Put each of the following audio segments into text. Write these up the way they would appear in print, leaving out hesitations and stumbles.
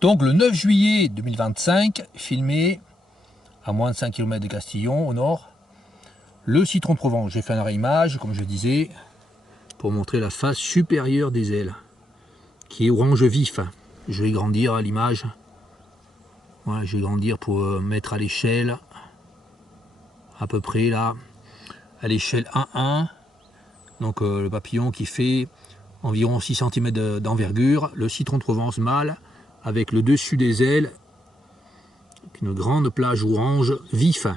Donc le 9 juillet 2025, filmé à moins de 5 km de Castillon, au nord, le citron de Provence. J'ai fait un arrêt image, comme je disais, pour montrer la face supérieure des ailes, qui est orange vif. Je vais grandir à l'image. Voilà, je vais grandir pour mettre à l'échelle, à peu près là, à l'échelle 1,1. Donc le papillon qui fait environ 6 cm d'envergure, le citron de Provence mâle, avec le dessus des ailes, une grande plage orange vif.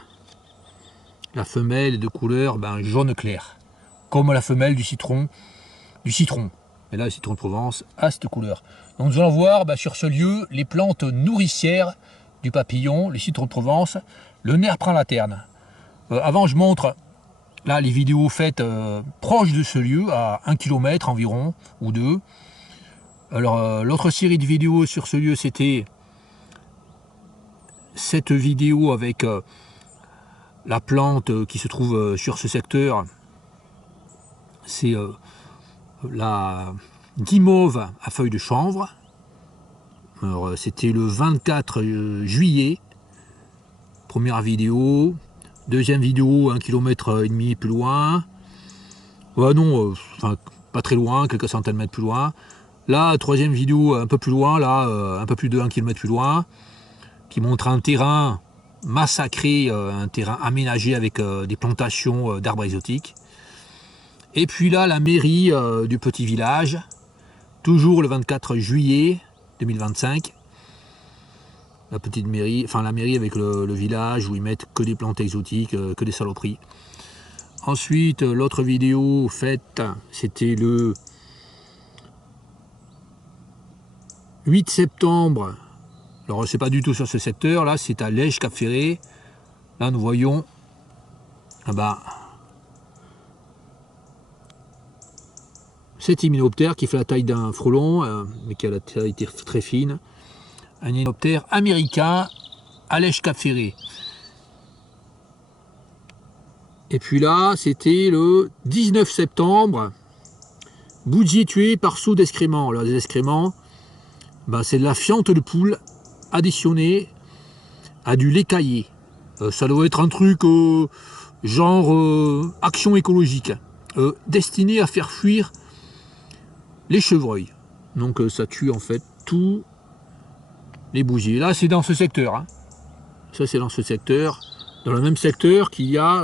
La femelle est de couleur jaune clair, comme la femelle du citron. Et là, le citron de Provence a cette couleur. Donc nous allons voir sur ce lieu les plantes nourricières du papillon, les citrons de Provence. Le nerf prend la terne. Avant, je montre là les vidéos faites proches de ce lieu, à 1 km environ, ou 2. Alors, l'autre série de vidéos sur ce lieu, c'était cette vidéo avec la plante qui se trouve sur ce secteur. C'est la guimauve à feuilles de chanvre. C'était le 24 juillet. Première vidéo. Deuxième vidéo, 1,5 km plus loin. Pas très loin, quelques centaines de mètres plus loin. Là, troisième vidéo un peu plus loin, là, un peu plus de 1 km plus loin, qui montre un terrain massacré, un terrain aménagé avec des plantations d'arbres exotiques. Et puis là, la mairie du petit village, toujours le 24 juillet 2025. La petite mairie, enfin la mairie avec le village où ils mettent que des plantes exotiques, que des saloperies. Ensuite, l'autre vidéo faite, c'était le 8 septembre. Alors c'est pas du tout sur ce secteur, là c'est à Lège-Cap-Ferré. Là nous voyons cet hyménoptère qui fait la taille d'un frelon, mais qui a la taille très fine. Un hyménoptère américain à Lège-Cap-Ferré. Et puis là, c'était le 19 septembre, boudier tué par saut d'excréments. Alors des excréments, c'est de la fiente de poule additionnée à du lait caillé. Ça doit être un truc genre action écologique, destiné à faire fuir les chevreuils. Donc ça tue en fait tous les bougies. Là c'est dans ce secteur. Hein. Ça c'est dans ce secteur. Dans le même secteur qu'il y a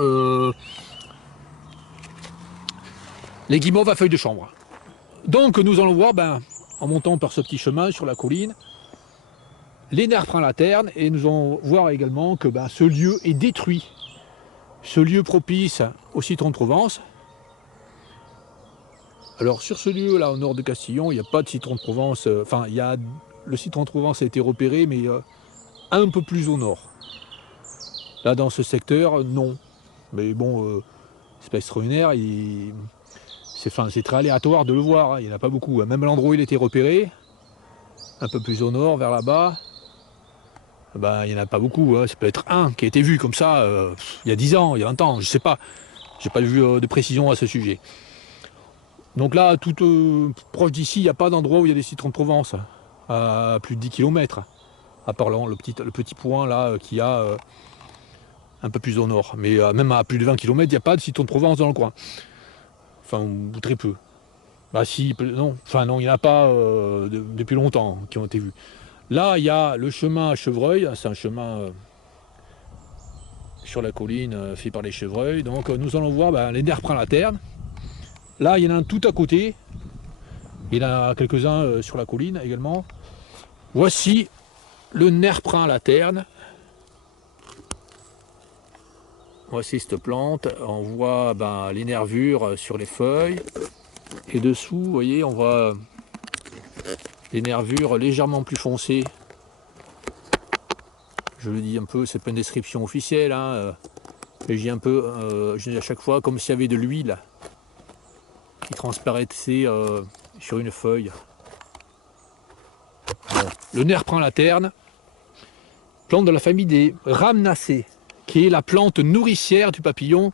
les guimauves à feuilles de chanvre. Donc nous allons voir, en montant par ce petit chemin sur la colline, les nerfs prennent la terne et nous allons voir également que ce lieu est détruit. Ce lieu propice au citron de Provence. Alors sur ce lieu là au nord de Castillon, il n'y a pas de citron de Provence, le citron de Provence a été repéré mais un peu plus au nord. Là dans ce secteur, non. Mais bon, c'est pas extraordinaire, c'est très aléatoire de le voir, hein. Il n'y en a pas beaucoup. Même l'endroit où il a été repéré, un peu plus au nord, vers là-bas, il n'y en a pas beaucoup. Hein. Ça peut être un qui a été vu comme ça il y a 10 ans, il y a 20 ans, je sais pas. J'ai pas vu de précision à ce sujet. Donc là, tout proche d'ici, il n'y a pas d'endroit où il y a des citrons de Provence, à plus de 10 km, à part le petit point là qu'il y a un peu plus au nord. Mais même à plus de 20 km, il n'y a pas de citrons de Provence dans le coin. Enfin, ou très peu. Non, il n'y en a pas depuis longtemps qui ont été vus. Là, il y a le chemin à chevreuil, c'est un chemin sur la colline fait par les chevreuils. Donc nous allons voir les nerfs prennent la terne. Là, il y en a un tout à côté. Il y en a quelques-uns sur la colline également. Voici le nerf prend la terne. Voici cette plante. On voit les nervures sur les feuilles. Et dessous, vous voyez, on voit les nervures légèrement plus foncées. Je le dis un peu, c'est pas une description officielle. Hein, mais j'ai un peu, je dis à chaque fois, comme s'il y avait de l'huile qui transparaissait sur une feuille. Bon. Le nerf prend la terne, plante de la famille des Rhamnacées, qui est la plante nourricière du papillon,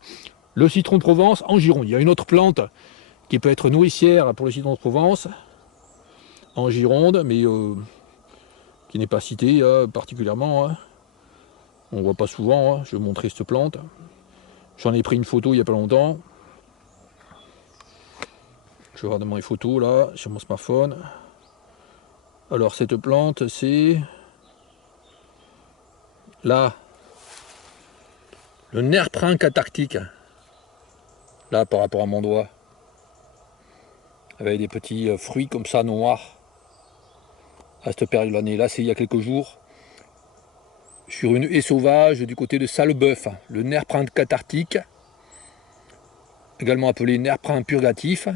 le citron de Provence en Gironde. Il y a une autre plante qui peut être nourricière pour le citron de Provence en Gironde, mais qui n'est pas cité particulièrement. Hein. On ne voit pas souvent, hein. Je vais vous montrer cette plante. J'en ai pris une photo il n'y a pas longtemps. Je vais regarder mes photos là, sur mon smartphone. Alors cette plante, c'est là, le nerf-prin cathartique. Là, par rapport à mon doigt. Avec des petits fruits comme ça, noirs. À cette période de l'année. Là, c'est il y a quelques jours. Sur une haie sauvage du côté de Sallebeuf. Le nerf-prin cathartique. Également appelé nerf-prin purgatif.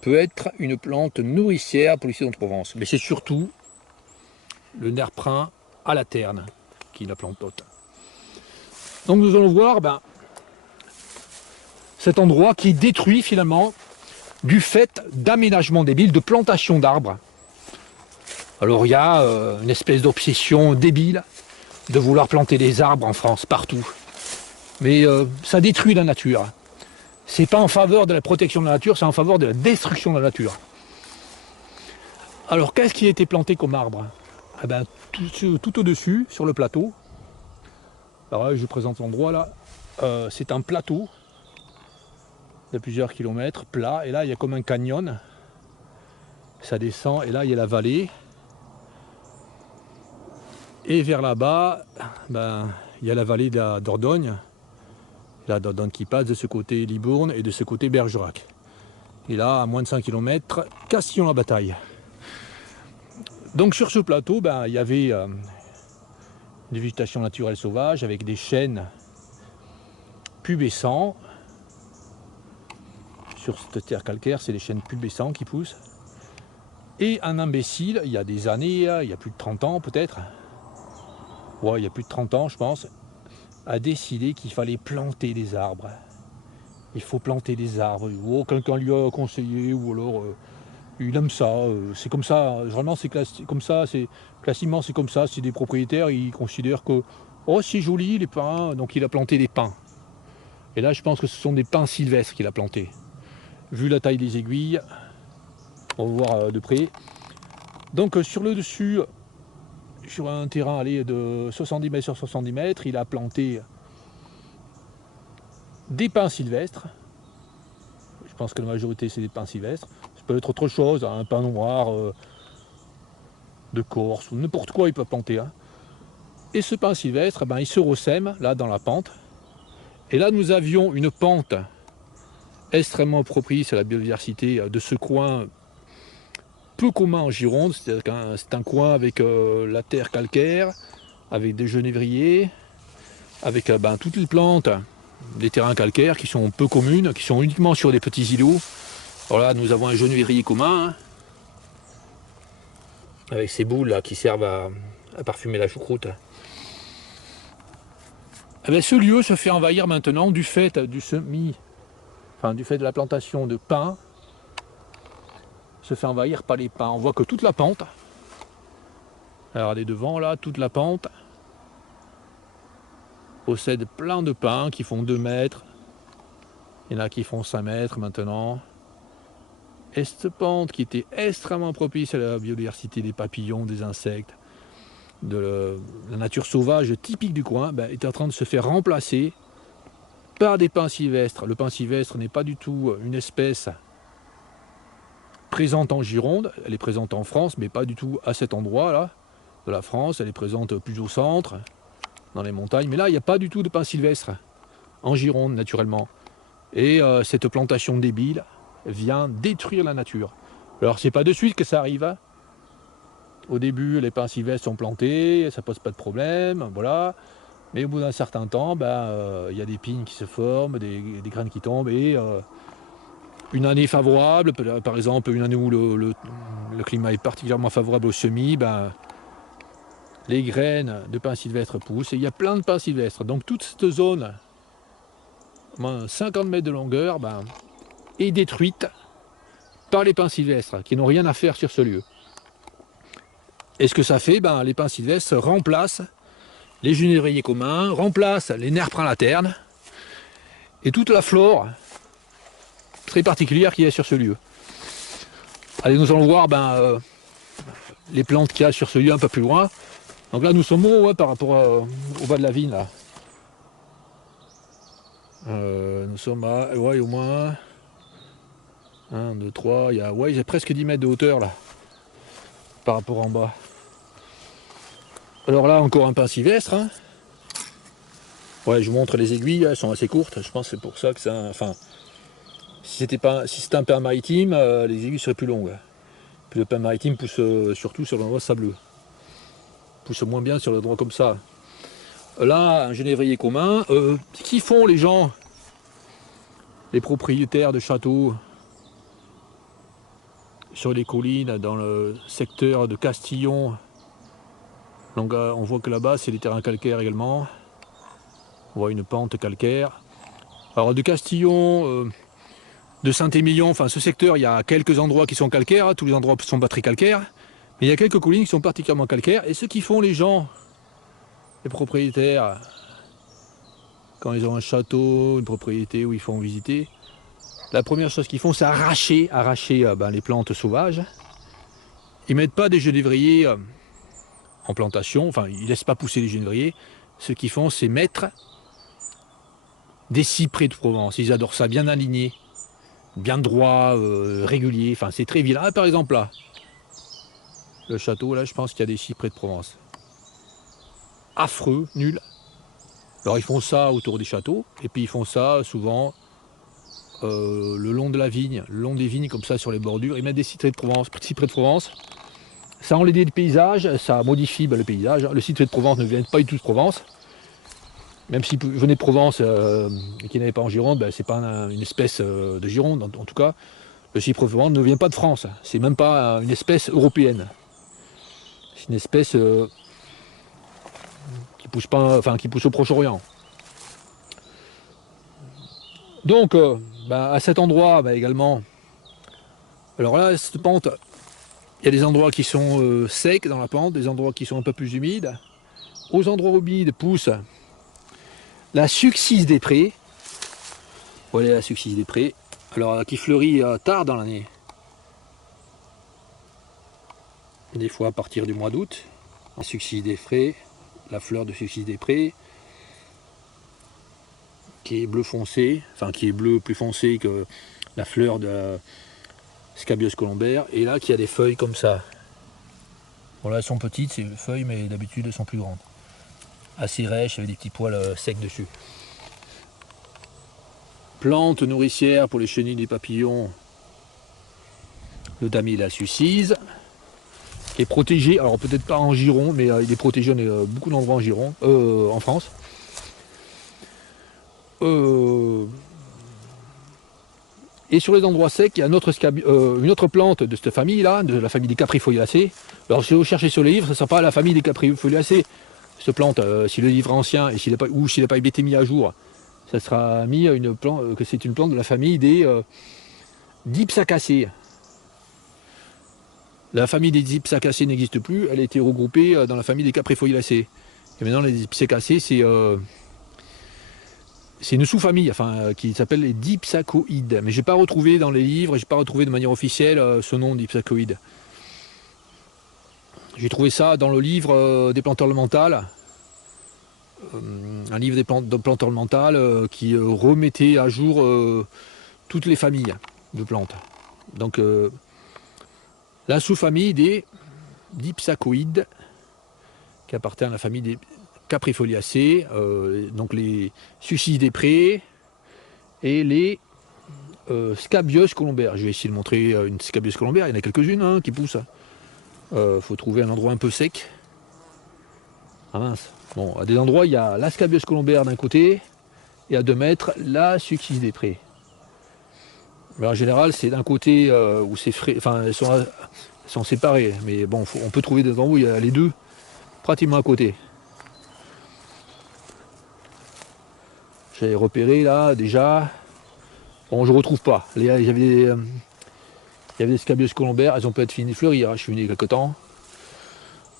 Peut être une plante nourricière pour les saisons de Provence. Mais c'est surtout le nerf-prin à la terne qui est la plante hôte. Donc nous allons voir cet endroit qui est détruit finalement du fait d'aménagement débile, de plantation d'arbres. Alors il y a une espèce d'obsession débile de vouloir planter des arbres en France, partout. Mais ça détruit la nature. C'est pas en faveur de la protection de la nature, c'est en faveur de la destruction de la nature. Alors qu'est-ce qui a été planté comme arbre? Eh ben, tout au-dessus, sur le plateau. Alors là, je vous présente l'endroit là. C'est un plateau de plusieurs kilomètres, plat, et là il y a comme un canyon. Ça descend, et là il y a la vallée. Et vers là-bas, il y a la vallée de la Dordogne. La Dordogne qui passe de ce côté Libourne et de ce côté Bergerac. Et là, à moins de 5 km, Castillon-la-Bataille. Donc sur ce plateau, il y avait des végétations naturelles sauvages avec des chênes pubescents. Sur cette terre calcaire, c'est les chênes pubescents qui poussent. Et un imbécile, il y a des années, il y a plus de 30 ans peut-être, ouais, il y a plus de 30 ans je pense, a décidé qu'il fallait planter des arbres. Il faut planter des arbres. Oh, quelqu'un lui a conseillé, ou alors il aime ça. C'est comme ça, vraiment c'est comme ça, classiquement c'est comme ça, c'est des propriétaires, ils considèrent que oh c'est joli les pins, donc il a planté des pins. Et là je pense que ce sont des pins sylvestres qu'il a plantés. Vu la taille des aiguilles, on va voir de près. Donc sur le dessus, sur un terrain de 70 mètres sur 70 mètres, il a planté des pins sylvestres. Je pense que la majorité c'est des pins sylvestres. Ça peut être autre chose, un pin noir de Corse ou n'importe quoi il peut planter. Hein. Et ce pin sylvestre, il se ressème là dans la pente. Et là nous avions une pente extrêmement propice à la biodiversité de ce coin peu commun en Gironde. C'est un coin avec la terre calcaire, avec des genévriers, avec toutes les plantes, des terrains calcaires qui sont peu communes, qui sont uniquement sur des petits îlots. Alors là nous avons un genévrier commun, hein, avec ces boules là qui servent à parfumer la choucroute. Eh bien, ce lieu se fait envahir maintenant du fait du du fait de la plantation de pins, se fait envahir par les pins. On voit que toute la pente, regardez devant là, toute la pente possède plein de pins qui font 2 mètres. Il y en a qui font 5 mètres maintenant. Et cette pente qui était extrêmement propice à la biodiversité des papillons, des insectes, de la nature sauvage typique du coin, est en train de se faire remplacer par des pins sylvestres. Le pin sylvestre n'est pas du tout une espèce présente en Gironde, elle est présente en France, mais pas du tout à cet endroit-là de la France. Elle est présente plus au centre, dans les montagnes. Mais là, il n'y a pas du tout de pin sylvestre en Gironde, naturellement. Et cette plantation débile vient détruire la nature. Alors, c'est pas de suite que ça arrive. Hein. Au début, les pins sylvestres sont plantés, ça pose pas de problème, voilà. Mais au bout d'un certain temps, y a des pignes qui se forment, des graines qui tombent, et une année favorable, par exemple une année où le climat est particulièrement favorable au semis, les graines de pins sylvestres poussent, et il y a plein de pins sylvestres. Donc toute cette zone, 50 mètres de longueur, est détruite par les pins sylvestres, qui n'ont rien à faire sur ce lieu. Et ce que ça fait, les pins sylvestres remplacent les genévriers communs, remplacent les nerfs-pins laternes et toute la flore très particulière qu'il y a sur ce lieu. Allez, nous allons voir les plantes qu'il y a sur ce lieu un peu plus loin. Donc là nous sommes hauts, ouais, par rapport au bas de la vigne là. Nous sommes à ouais, au moins 1, 2, 3, ouais, j'ai presque 10 mètres de hauteur là par rapport en bas. Alors là encore un pin sylvestre. Hein. Ouais, je vous montre les aiguilles, elles sont assez courtes. Je pense que c'est pour ça que ça. Enfin, si c'était un pin maritime, les aiguilles seraient plus longues. Puis le pin maritime pousse surtout sur l'endroit sableux. Pousse moins bien sur l'endroit comme ça. Là, un genévrier commun. Ce qu'ils font les gens, les propriétaires de châteaux sur les collines, dans le secteur de Castillon. Donc on voit que là-bas, c'est des terrains calcaires également. On voit une pente calcaire. Alors de Castillon, de Saint-Émilion, enfin ce secteur, il y a quelques endroits qui sont calcaires, hein, tous les endroits ne sont pas très calcaires, mais il y a quelques collines qui sont particulièrement calcaires, et ce qu'ils font les gens, les propriétaires, quand ils ont un château, une propriété où ils font visiter, la première chose qu'ils font, c'est arracher les plantes sauvages. Ils ne mettent pas des genévriers en plantation, enfin ils ne laissent pas pousser les genévriers, ce qu'ils font, c'est mettre des cyprès de Provence. Ils adorent ça, bien alignés, bien droit, régulier. Enfin, c'est très vilain. Ah, par exemple, là, le château, là, je pense qu'il y a des cyprès de Provence. Affreux, nul. Alors, ils font ça autour des châteaux, et puis ils font ça souvent le long de la vigne, le long des vignes, comme ça, sur les bordures. Ils mettent des cyprès de Provence. Ça enlaidit le paysage, ça modifie le paysage. Le cyprès de Provence ne vient pas du tout de Provence. Même si venait de Provence et qu'il n'avait pas en Gironde, ben, c'est pas une espèce de Gironde en tout cas. Le cyprès de Provence ne vient pas de France, c'est même pas une espèce européenne. C'est une espèce qui pousse pas, enfin qui pousse au Proche-Orient. Donc à cet endroit également, alors là cette pente, il y a des endroits qui sont secs dans la pente, des endroits qui sont un peu plus humides. Aux endroits humides pousse la succise des prés. Voilà la succise des prés. Alors qui fleurit tard dans l'année. Des fois à partir du mois d'août. La succise des prés, la fleur de succise des prés, qui est bleu foncé, enfin qui est bleu plus foncé que la fleur de Scabious colombaire. Et là qui a des feuilles comme ça. Bon là elles sont petites ces feuilles, mais d'habitude elles sont plus grandes. Assez rêches avec des petits poils secs dessus. Plante nourricière pour les chenilles et les papillons, le damier la succise, qui est protégé, alors peut-être pas en Gironde, mais il est protégé dans beaucoup d'endroits en Gironde, en France. Et sur les endroits secs, il y a une autre plante de cette famille-là, de la famille des caprifoliacées. Alors si vous cherchez sur les livres, ça ne sera pas la famille des caprifoliacées, cette plante, si le livre est ancien et s'il n'a pas été mis à jour, ça sera mis que c'est une plante de la famille des Dipsacacées. La famille des Dipsacacées n'existe plus, elle a été regroupée dans la famille des Caprifoliacées. Et maintenant les Dipsacacées c'est une sous-famille qui s'appelle les Dipsacoïdes. Mais je n'ai pas retrouvé dans les livres, je n'ai pas retrouvé de manière officielle ce nom Dipsacoïdes. J'ai trouvé ça dans le livre des plantes ornementales. Un livre de plantes ornementales qui remettait à jour toutes les familles de plantes. Donc la sous-famille des Dipsacoïdes, qui appartient à la famille des Caprifoliacées, donc les sucis des prés et les Scabious colombaires. Je vais essayer de montrer une Scabious colombaire, il y en a quelques-unes qui poussent. Faut trouver un endroit un peu sec. Ah mince. Bon, à des endroits, il y a la Scabious colombaire d'un côté, et à 2 mètres, la succise des prés. Mais en général, c'est d'un côté où c'est frais, enfin, elles sont séparées, mais bon, on peut trouver des endroits où il y a les deux pratiquement à côté. J'avais repéré là, déjà. Bon, je retrouve pas. Il y avait des Scabious colombaires, elles ont peut-être fini de fleurir, je suis venu il y a quelques temps.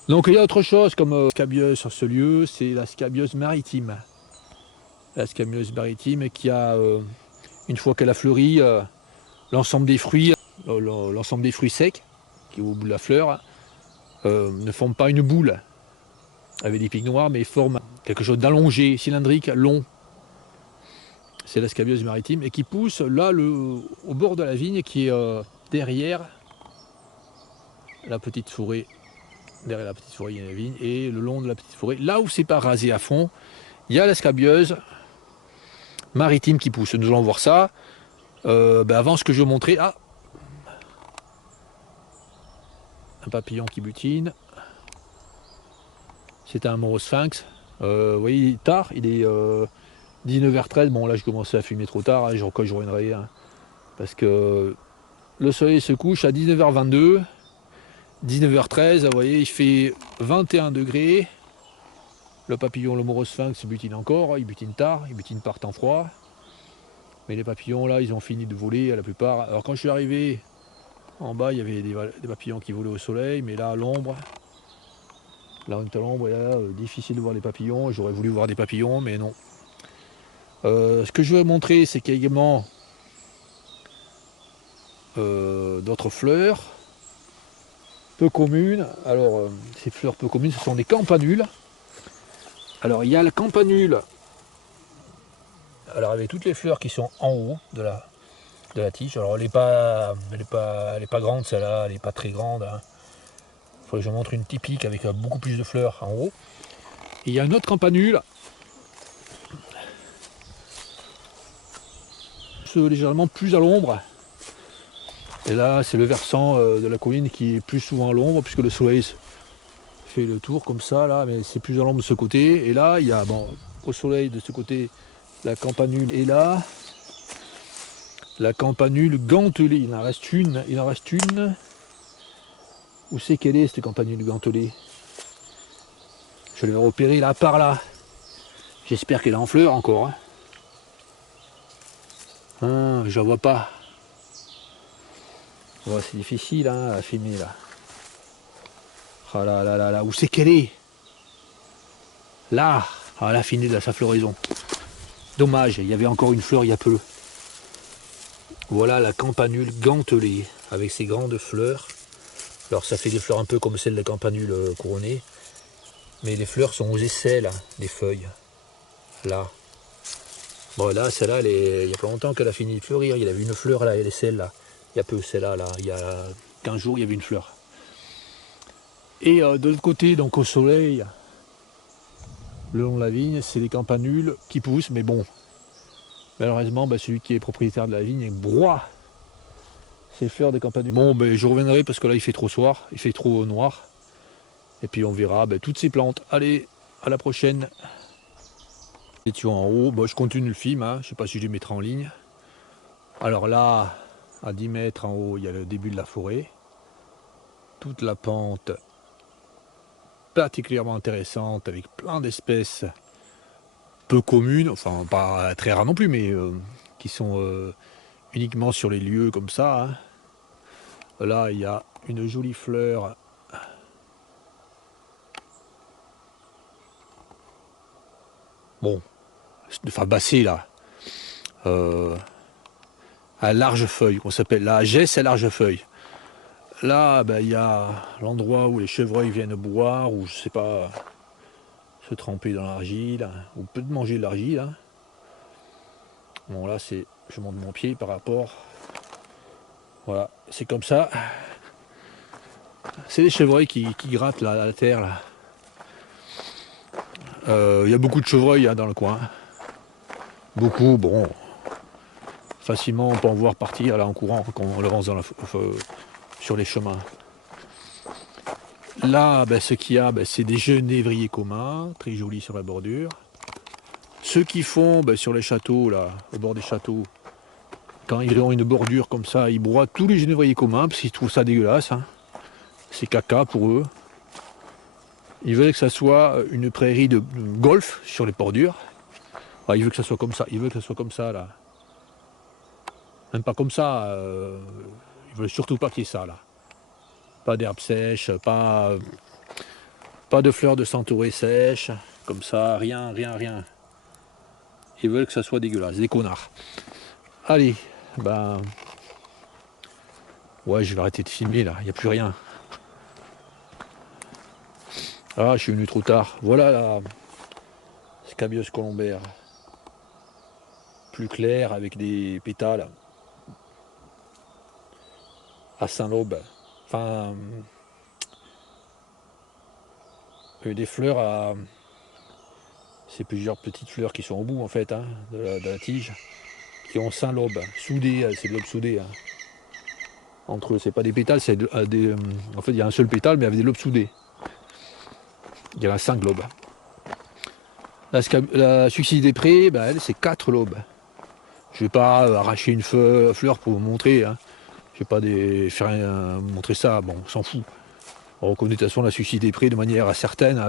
Donc il y a autre chose comme Scabious sur ce lieu, c'est la Scabious maritime. La Scabious maritime qui a, une fois qu'elle a fleuri, l'ensemble des fruits secs, qui est au bout de la fleur, ne forment pas une boule avec des pics noirs, mais forment quelque chose d'allongé, cylindrique, long. C'est la scabieuse maritime, et qui pousse là au bord de la vigne, qui est derrière la petite forêt. Derrière la petite forêt, il y a la vigne, et le long de la petite forêt, là où c'est pas rasé à fond, il y a la scabieuse maritime qui pousse. Nous allons voir ça. Avant, ce que je vais vous montrer, un papillon qui butine. C'est un morosphinx. Vous voyez, tard, il est 19h13. Bon, là, je commençais à filmer trop tard. Hein, je reviendrai. Hein, parce que le soleil se couche à 19h22. 19h13, vous voyez, il fait 21 degrés. Le papillon, le morosphinx, butine encore. Il butine tard, il butine par temps froid. Mais les papillons, là, ils ont fini de voler, la plupart. Alors, quand je suis arrivé en bas, il y avait des papillons qui volaient au soleil. Mais là, à l'ombre, là, on est à l'ombre, et là, difficile de voir les papillons. J'aurais voulu voir des papillons, mais non. Ce que je vais montrer, c'est qu'il y a également d'autres fleurs peu communes. Alors, ces fleurs peu communes, ce sont des campanules. Alors, il y a la campanule, alors avec toutes les fleurs qui sont en haut de la tige. Alors, elle n'est pas grande, celle-là, elle n'est pas très grande. Hein. Il faudrait que je vous montre une typique avec beaucoup plus de fleurs en haut. Et il y a une autre campanule, légèrement plus à l'ombre. Et là, c'est le versant de la colline qui est plus souvent à l'ombre, puisque le soleil fait le tour comme ça, là, mais c'est plus à l'ombre de ce côté. Et là, il y a, bon, au soleil de ce côté, la campanule est là. La campanule gantelée, il en reste une. Où c'est qu'elle est, cette campanule gantelée? Je l'ai repérée là, par là. J'espère qu'elle est en fleurs encore. Hein. Je la vois pas. Ouais, c'est difficile hein, à filmer là. Ah là là là là, où c'est qu'elle est? Là, elle a fini de sa floraison. Dommage, il y avait encore une fleur il y a peu. Voilà la campanule gantelée, avec ses grandes fleurs. Alors ça fait des fleurs un peu comme celle de la campanule couronnée. Mais les fleurs sont aux aisselles des feuilles. Là. Bon là, celle-là, il y a pas longtemps qu'elle a fini de fleurir. Il y avait une fleur là, et l'aisselle là. Il y a peu, celle-là, là. Il y a 15 jours, il y avait une fleur. Et de l'autre côté, donc au soleil, le long de la vigne, c'est les campanules qui poussent, mais bon, malheureusement, celui qui est propriétaire de la vigne broie ces fleurs des campanules. Bon, je reviendrai parce que là, il fait trop soir, il fait trop noir. Et puis on verra toutes ces plantes. Allez, à la prochaine. Nous étions en haut, je continue le film, hein. Je ne sais pas si je les mettrai en ligne. Alors là, à 10 mètres en haut, il y a le début de la forêt. Toute la pente particulièrement intéressante avec plein d'espèces peu communes, enfin pas très rares non plus, mais qui sont uniquement sur les lieux comme ça. Hein. Là, il y a une jolie fleur. Bon, enfin bassée là. À large feuille, qu'on s'appelle la gesse à large feuille. Là, il y a l'endroit où les chevreuils viennent boire, ou je sais pas, se tremper dans l'argile, ou peut-être manger de l'argile. Hein. Bon là, je monte mon pied par rapport. Voilà, c'est comme ça. C'est les chevreuils qui grattent la terre là. Y a beaucoup de chevreuils dans le coin. Beaucoup, bon. Facilement, on peut en voir partir là en courant quand on avance sur les chemins. Là, ce qu'il y a, c'est des genévriers communs, très jolis sur la bordure. Ceux qui font sur les châteaux, là, au bord des châteaux, quand ils ont une bordure comme ça, ils broient tous les genévriers communs parce qu'ils trouvent ça dégueulasse. Hein. C'est caca pour eux. Ils veulent que ça soit une prairie de golf sur les bordures. Ah, ils veulent que ça soit comme ça. Ils veulent que ça soit comme ça là. Même pas comme ça. Ils veulent surtout pas qu'il y ait ça là. Pas d'herbes sèches, pas de fleurs de centaurée sèches, comme ça, rien. Ils veulent que ça soit dégueulasse, des connards. Allez, ouais, je vais arrêter de filmer là, il n'y a plus rien. Ah, je suis venu trop tard. Voilà la Scabious colombaire. Plus claire avec des pétales à Saint-Laube. Enfin, des fleurs à... C'est plusieurs petites fleurs qui sont au bout en fait, hein, de la tige, qui ont 5 lobes, soudés, c'est de lobes soudés. Hein. Entre eux, c'est pas des pétales, c'est des... En fait, il y a un seul pétale, mais avec des lobes soudés. Il y en a 5 lobes. La Suicide des Prés, ben, elle, c'est 4 lobes. Je vais pas arracher une fleur pour vous montrer. Hein. Je vais pas faire montrer ça, bon, on s'en fout. On reconnaît de toute façon la Suicide des Prés de manière certaine.